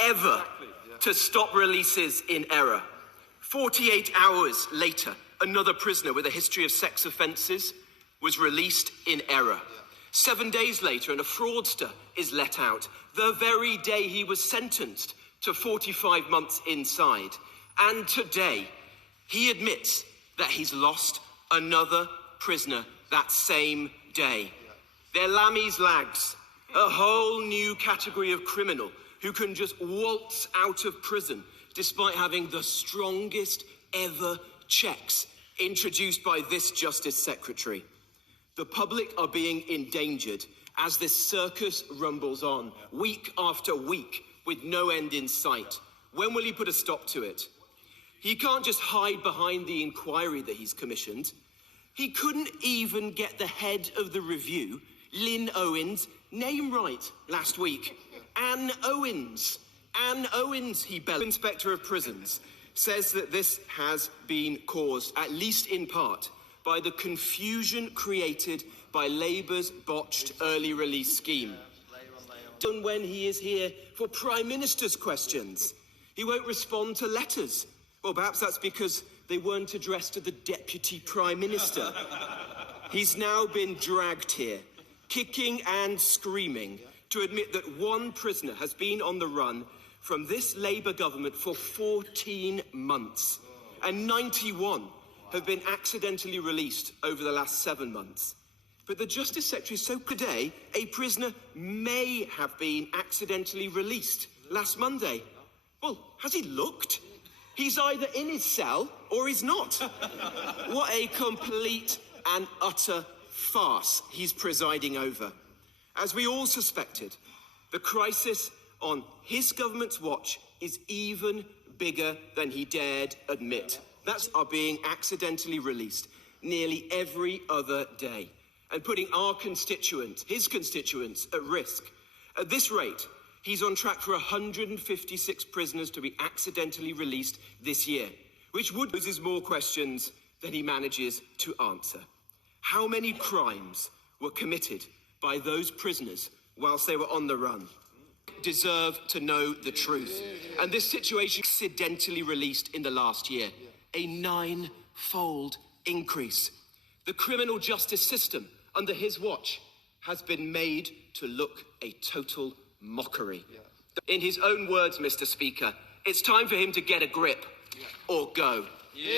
ever to stop releases in error. 48 hours later, another prisoner with a history of sex offences was released in error. 7 days later, and a fraudster is let out the very day he was sentenced to 45 months inside. And today, he admits that he's lost another prisoner that same day. They're LAMMY's lags, a whole new category of criminal who can just waltz out of prison despite having the strongest ever checks introduced by this Justice Secretary. The public are being endangered as this circus rumbles on week after week with no end in sight. When will he put a stop to it? He can't just hide behind the inquiry that he's commissioned. He couldn't even get the head of the review, Lynn Owens, name right last week. Anne Owens, he bellowed. Inspector of Prisons says that this has been caused, at least in part, by the confusion created by Labour's botched early release scheme. When he is here for Prime Minister's questions, he won't respond to letters. Well, perhaps that's because they weren't addressed to the Deputy Prime Minister. He's now been dragged here, kicking and screaming, to admit that one prisoner has been on the run from this Labour government for 14 months, and 91 have been accidentally released over the last 7 months. But the Justice Secretary, so today, a prisoner may have been accidentally released last Monday. Well, has he looked? He's either in his cell or he's not. What a complete and utter farce he's presiding over. As we all suspected, the crisis on his government's watch is even bigger than he dared admit. That's are being accidentally released nearly every other day and putting our constituents, his constituents, at risk. At this rate, he's on track for 156 prisoners to be accidentally released this year, which would pose more questions than he manages to answer. How many crimes were committed by those prisoners whilst they were on the run? Deserve to know the truth. And this situation accidentally released in the last year, a 9-fold increase. The criminal justice system under his watch has been made to look a total mockery. In his own words, Mr. Speaker, it's time for him to get a grip or go. Yeah.